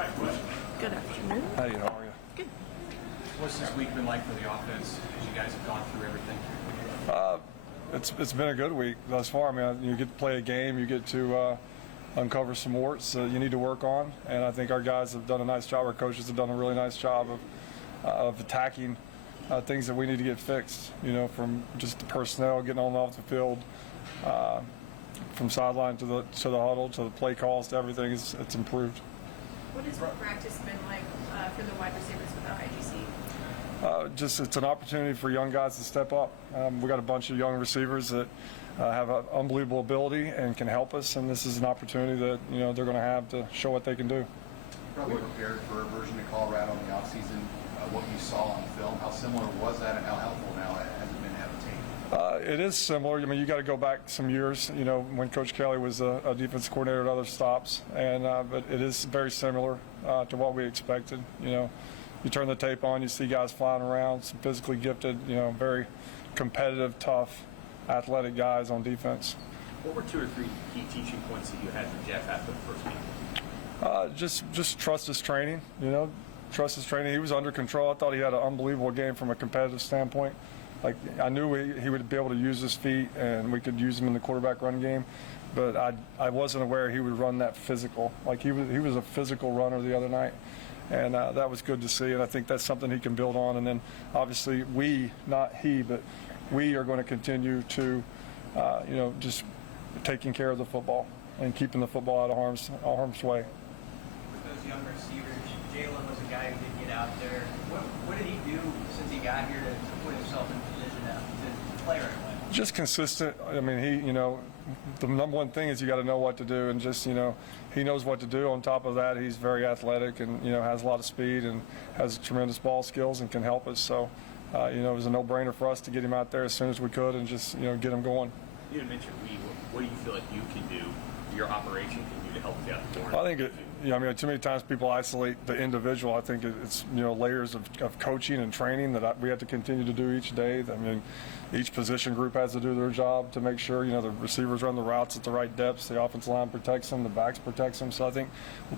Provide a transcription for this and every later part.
right, question. Good afternoon. Hey, how are you? Good. What's this week been like for the offense as you guys have gone through everything? It's been a good week thus far. I mean, you get to play a game, you get to uncover some warts you need to work on, and I think our guys have done a nice job. Our coaches have done a really nice job of attacking things that we need to get fixed. You know, from just the personnel getting on and off the field, from sideline to the huddle to the play calls to everything. It's improved. What has practice been like for the wide receivers without IGC? It's an opportunity for young guys to step up. We got a bunch of young receivers that have an unbelievable ability and can help us, and this is an opportunity that they're going to have to show what they can do. Probably prepared for a version of Colorado in the offseason. What you saw on film, how similar was that, and how helpful now has it been to have a tape? It is similar. I mean, you got to go back some years. When Coach Kelly was a defense coordinator at other stops, and but it is very similar to what we expected. You turn the tape on, you see guys flying around, some physically gifted, very competitive, tough, athletic guys on defense. What were 2 or 3 key teaching points that you had from Jeff after the first game? Just trust his training. Trust his training. He was under control. I thought he had an unbelievable game from a competitive standpoint. Like, I knew he would be able to use his feet, and we could use him in the quarterback run game. But I wasn't aware he would run that physical. Like, he was a physical runner the other night, and that was good to see. And I think that's something he can build on. And then obviously we, not he, but we are going to continue to, just taking care of the football and keeping the football out of harm's way. With those young receivers, Jalen was a guy who did get out there. What did he do since he got here to put himself in position to play right away? Just consistent. I mean, the number one thing is you got to know what to do, and just, he knows what to do. On top of that, he's very athletic and, has a lot of speed and has tremendous ball skills and can help us. So, it was a no-brainer for us to get him out there as soon as we could and just, get him going. You didn't mention what do you feel like you can do, your operation can do to help you out the door? I think too many times people isolate the individual. I think it's layers of coaching and training that we have to continue to do each day. I mean, each position group has to do their job to make sure the receivers run the routes at the right depths, the offensive line protects them, the backs protects them. So I think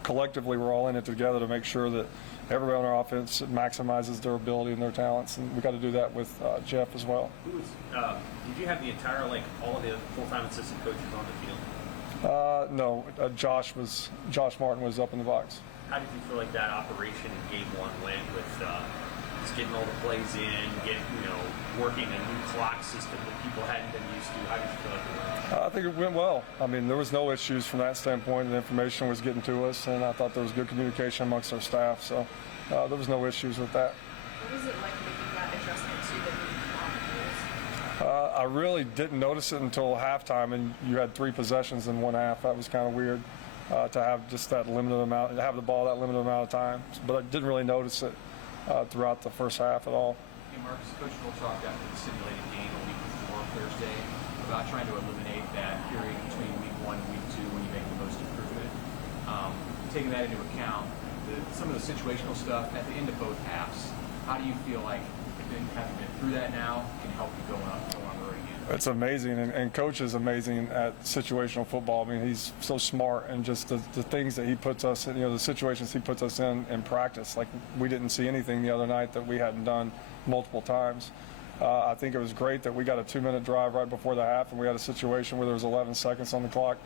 collectively we're all in it together to make sure that everybody on our offense maximizes their ability and their talents, and we've got to do that with Jeff as well. Did you have the entire all of the full-time assistant coaches on the field? No, Josh Martin was up in the box. How did you feel like that operation in Game 1 went with just getting all the plays in, working a new clock system that people hadn't been used to? How did you feel like it went? I think it went well. I mean, there was no issues from that standpoint. The information was getting to us, and I thought there was good communication amongst our staff. So there was no issues with that. What was it like making that adjustment to the new clock rules? I really didn't notice it until halftime, and you had 3 possessions in one half. That was kind of weird to have just that limited amount, to have the ball that limited amount of time. But I didn't really notice it throughout the first half at all. Hey, Marcus, Coach Hill talked after the simulated game a week before Thursday about trying to eliminate that period between week 1 and week 2 when you make the most improvement. Taking that into account, some of the situational stuff at the end of both halves, how do you feel like having been through that now can help you go on the road again? It's amazing, and Coach is amazing at situational football. I mean, he's so smart, and just the things that he puts us in, the situations he puts us in practice. Like, we didn't see anything the other night that we hadn't done multiple times. I think it was great that we got a 2-minute drive right before the half, and we had a situation where there was 11 seconds on the clock,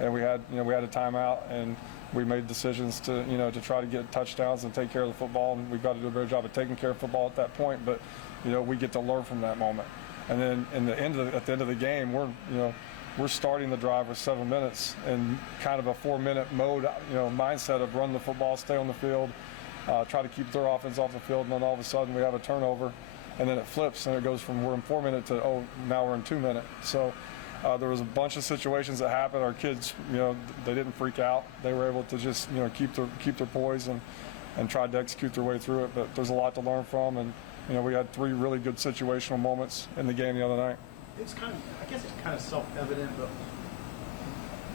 and we had a timeout, and we made decisions to try to get touchdowns and take care of the football, and we've got to do a better job of taking care of football at that point. But we get to learn from that moment. And then at the end of the game, we're starting the drive with 7 minutes and kind of a 4-minute mode, mindset of run the football, stay on the field, try to keep their offense off the field, and then all of a sudden we have a turnover, and then it flips and it goes from we're in 4 minutes to now we're in 2 minutes. So there was a bunch of situations that happened. Our kids, they didn't freak out. They were able to just keep their poise and try to execute their way through it. But there's a lot to learn from, and we had 3 really good situational moments in the game the other night. I guess it's kind of self-evident, but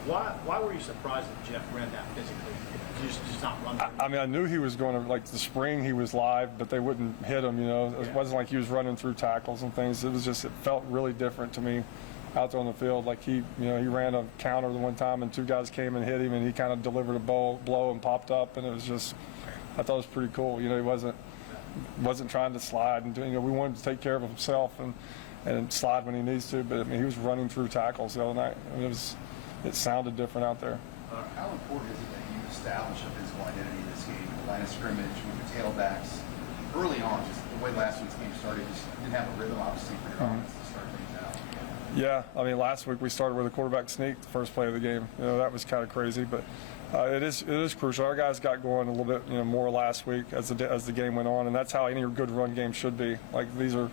why were you surprised that Jeff ran that physically? Just not run that? I mean, I knew he was going to, like, the spring he was live, but they wouldn't hit him, It wasn't like he was running through tackles and things. It felt really different to me out there on the field. Like he ran a counter the one time and 2 guys came and hit him, and he kind of delivered a blow and popped up, and it was just, I thought it was pretty cool. He wasn't trying to slide, and we wanted to take care of himself and slide when he needs to. But I mean, he was running through tackles the other night. I mean, it sounded different out there. How important is it that you establish a physical identity in this game? The line of scrimmage with the tailbacks early on, just the way last week's game started, just didn't have a rhythm, obviously, for your offense to start things out. Yeah, I mean, last week we started with a quarterback sneak the first play of the game. That was kind of crazy, but it is crucial. Our guys got going a little bit more last week as the game went on, and that's how any good run game should be. Like, these are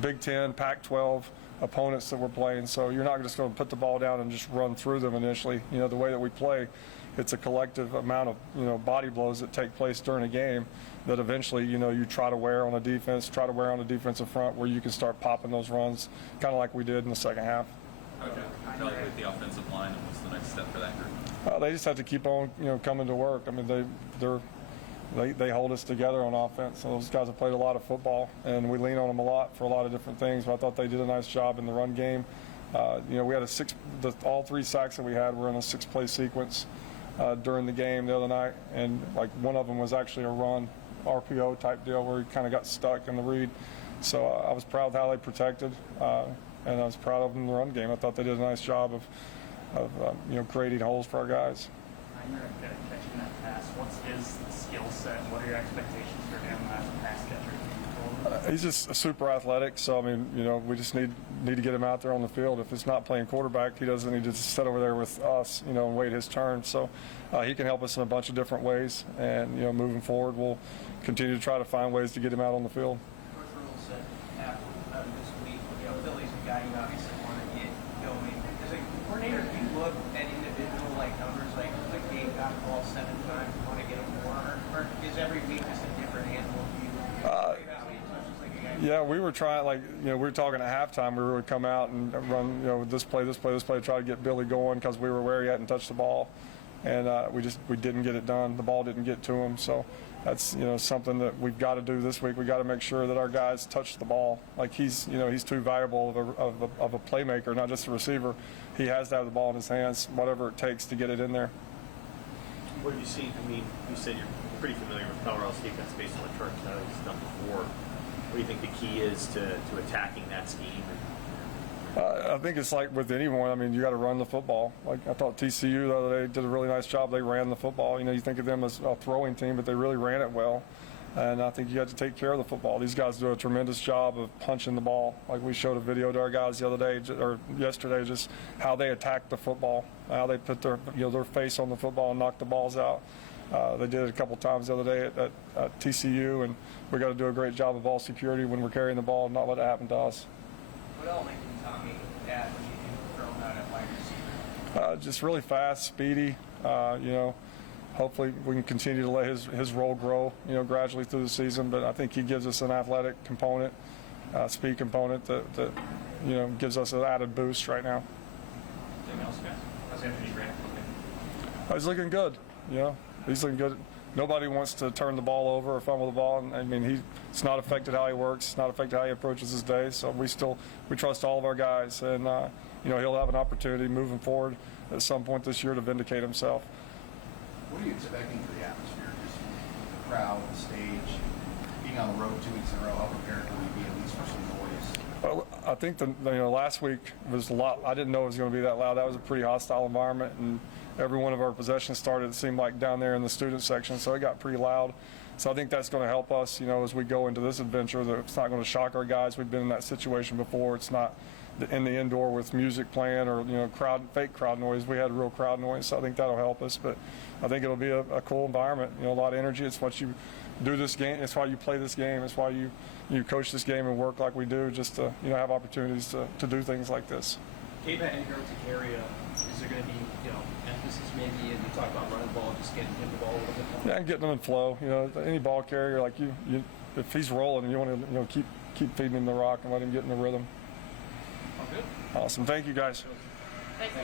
Big Ten, Pac-12 opponents that we're playing, so you're not just going to put the ball down and just run through them initially. The way that we play, it's a collective amount of body blows that take place during a game that eventually you try to wear on a defense, try to wear on a defensive front where you can start popping those runs, kind of like we did in the second half. Okay. Evaluate the offensive line, and what's the next step for that group? They just have to keep on coming to work. I mean, they hold us together on offense. So those guys have played a lot of football, and we lean on them a lot for a lot of different things. But I thought they did a nice job in the run game. We had all 3 sacks that we had were in a 6-play sequence during the game the other night, and like one of them was actually a run RPO type deal where he kind of got stuck in the read. So I was proud of how they protected, and I was proud of them in the run game. I thought they did a nice job of creating holes for our guys. You're good at catching that pass. What's his skill set? What are your expectations for him as a pass catcher? He's just super athletic, so I mean, we just need to get him out there on the field. If it's not playing quarterback, he doesn't need to sit over there with us, and wait his turn. So he can help us in a bunch of different ways, and moving forward, we'll continue to try to find ways to get him out on the field. Coach Rule said after this week, Billy's a guy you obviously want to get going. As a coordinator, do you look at individual numbers, like Gabe got the ball 7 times, you want to get him more, or is every week just a different animal? Yeah, we were trying, we were talking at halftime. We would come out and run, this play, try to get Billy going because we were where he hadn't touched the ball, and we didn't get it done. The ball didn't get to him, so that's something that we've got to do this week. We got to make sure that our guys touch the ball. Like he's too valuable of a playmaker, not just a receiver. He has to have the ball in his hands, whatever it takes to get it in there. What have you seen? I mean, you said you're pretty familiar with Colorado's defense based on what Charles has done before. What do you think the key is to attacking that scheme? I think it's like with anyone. I mean, you got to run the football. Like I thought TCU the other day did a really nice job. They ran the football. You think of them as a throwing team, but they really ran it well. And I think you have to take care of the football. These guys do a tremendous job of punching the ball. Like we showed a video to our guys the other day or yesterday, just how they attack the football, how they put their face on the football and knock the balls out. They did it a couple times the other day at TCU, and we got to do a great job of ball security when we're carrying the ball and not let it happen to us. What element can Tommy add when you throw him out at wide receiver? Just really fast, speedy. Hopefully we can continue to let his role grow, gradually through the season. But I think he gives us an athletic component, speed component that gives us an added boost right now. Anything else, guys? How's Anthony Grant looking? He's looking good. He's looking good. Nobody wants to turn the ball over or fumble the ball. And, I mean, it's not affected how he works. It's not affected how he approaches his day. So we trust all of our guys, and he'll have an opportunity moving forward at some point this year to vindicate himself. What are you expecting for the atmosphere, just with the crowd, the stage, being on the road 2 weeks in a row? How prepared will we be at least for some noise? Well, I think last week was a lot. I didn't know it was going to be that loud. That was a pretty hostile environment, and every one of our possessions started, it seemed like, down there in the student section, so it got pretty loud. So I think that's going to help us, as we go into this adventure. That it's not going to shock our guys. We've been in that situation before. It's not in the indoor with music playing or fake crowd noise. We had real crowd noise, so I think that'll help us. But I think it'll be a cool environment. A lot of energy. It's what you do this game. It's why you play this game. It's why you coach this game and work like we do, just to have opportunities to do things like this. Gabe had in area. Is there going to be emphasis maybe, and you talk about running the ball, just getting him the ball a little bit more? Yeah, and getting them in flow. Any ball carrier, like if he's rolling, you want to keep feeding him the rock and let him get in the rhythm. All good. Awesome. Thank you, guys. Thanks.